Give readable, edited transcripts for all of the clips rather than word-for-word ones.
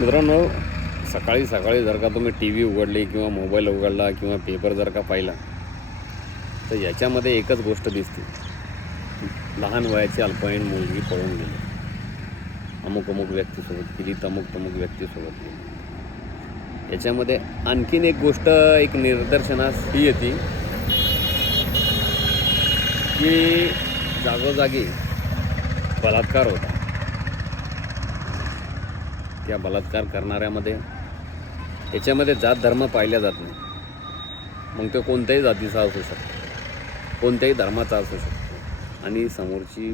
मित्रांनो, सकाळी सकाळी जर का तुम्ही टी व्ही उघडली किंवा मोबाईल उघडला किंवा पेपर जर का पाहिला तर याच्यामध्ये एकच गोष्ट दिसते. लहान वयाची अल्पवयीन मुलगी पळून गेली, अमुक अमुक व्यक्तीसोबत गेली, तमुक व्यक्तीसोबत गेली. याच्यामध्ये आणखीन एक गोष्ट एक निदर्शनास ही येते की जागोजागी बलात्कार होता. त्या बलात्कार करणाऱ्यामध्ये याच्यामध्ये जात धर्म पाहिला जात नाही. मग तो कोणत्याही जातीचा असू शकतो, कोणत्याही धर्माचा असू शकतो. आणि समोरची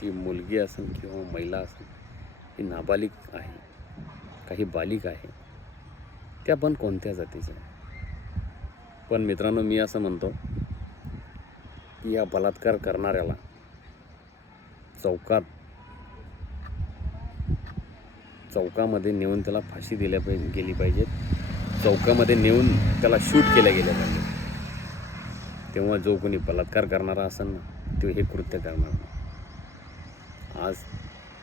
ती मुलगी असेल किंवा महिला असेल, ही नाबालिक आहे, काही बालिक आहे, त्या पण कोणत्या जातीच्या. पण मित्रांनो, मी असं म्हणतो की या बलात्कार करणाऱ्याला चौकामध्ये नेऊन त्याला फाशी गेली पाहिजे. चौकामध्ये नेऊन त्याला शूट केल्या गेल्या पाहिजे. तेव्हा जो कोणी बलात्कार करणारा असेल ना, तो हे कृत्य करणार नाही. आज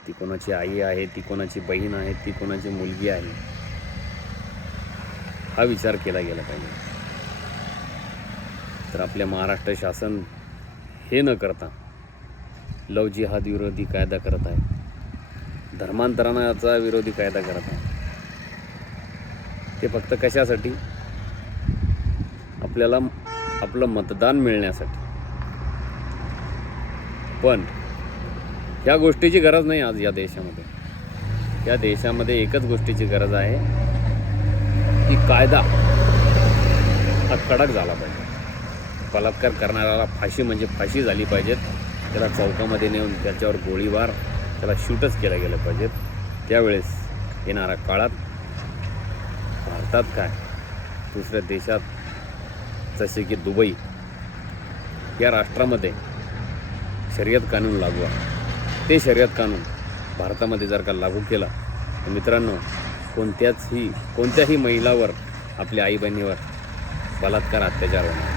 ती कोणाची आई आहे, ती कोणाची बहीण आहे, ती कोणाची मुलगी आहे, हा विचार केला गेला पाहिजे. तर आपल्या महाराष्ट्र शासन हे न करता लव जिहाद विरोधी कायदा करत आहे, धर्मांतरणाचा विरोधी कायदा करत आहे. ते फक्त कशासाठी? आपल्याला आपलं मतदान मिळण्यासाठी. पण ह्या गोष्टीची गरज नाही आज या देशामध्ये. या देशामध्ये एकच गोष्टीची गरज आहे की कायदा हा कडक झाला पाहिजे. बलात्कार करणाऱ्याला फाशी म्हणजे फाशी झाली पाहिजेत. त्याला चौकामध्ये नेऊन त्याच्यावर गोळीबार, त्याला शूटच केल्या गेलं पाहिजेत. त्यावेळेस येणाऱ्या काळात भारतात काय, दुसऱ्या देशात जसे की दुबई या राष्ट्रामध्ये शर्यत कानून लागू आहे. ते शर्यत कानून भारतामध्ये जर का लागू केला तर मित्रांनो, कोणत्याही महिलावर, आपल्या आई बहिणीवर बलात्कार, अत्याचार होणार.